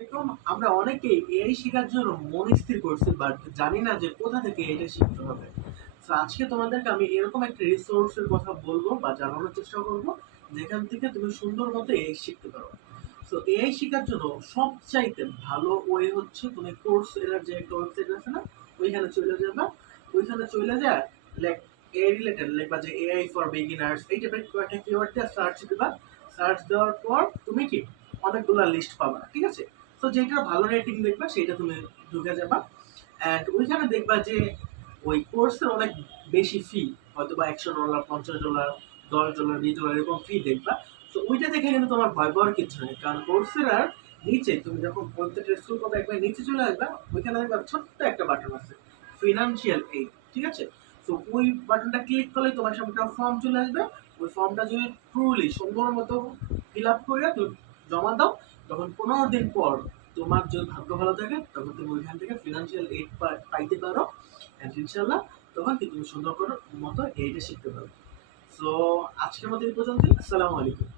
এরকম আমরা অনেকেই এআই শেখার জন্য মন স্থির করছি, বাট জানি না যে কোথা থেকে এটা শিখতে হবে। তো আজকে তোমাদেরকে আমি এরকম একটা রিসোর্সের কথা বলবো বা জানানোর চেষ্টা করব, যেখান থেকে তুমি সুন্দর মতো এআই শিখতে পারো। তো এআই শেখার জন্য সবচাইতে ভালো ওয়ে হচ্ছে তুমি কোর্স এর যে একটা ওয়েবসাইট আছে না, ওইখানে চলে যাবা। ওইখানে চলে যায় লাইক এআই রিলেটেড লিখবা যে এআই ফর বিগিনার্স, এই টাইপের একটা কিওয়ার্ড দিয়ে সার্চ দিবা। সার্চ দেওয়ার পর তুমি কি অনেকগুলো লিস্ট পাবা, ঠিক আছে? তো যেটা ভালো রেটিং দেখবা সেটা তুমি ঢুকে যাবা। অ্যান্ড ওইখানে দেখবা যে ওই কোর্সের অনেক বেশি ফি, হয়তো বা $100, $50, $10, $20 এরকম ফি দেখবা। তো ওইটা দেখে কিন্তু তোমার ভয় পাওয়ার কিছু নেই, কারণ কোর্সের আর নিচে তুমি যখন ওয়েবসাইটে স্ক্রল করবে একবার নিচে চলে আসবে, ওইখানে দেখবা ছোট্ট একটা বাটন আছে, ফিনান্সিয়াল এইড, ঠিক আছে? তো ওই বাটনটা ক্লিক করলে তোমার সামনে একটা ফর্ম চলে আসবে। ওই ফর্মটা যদি ট্রুলি সুন্দর মতো ফিল আপ করে তুমি জমা দাও, তখন 15 দিন পর তোমার যদি ভাগ্য ভালো থাকে তখন তুমি ওইখান থেকে ফিনান্সিয়াল এইড পাইতে পারো। অ্যান্ড ইনশাল্লাহ তখন কি তুমি সুন্দর করে মতো এইটা শিখতে পারো। সো আজকের মতো এই পর্যন্ত। আসসালামু আলাইকুম।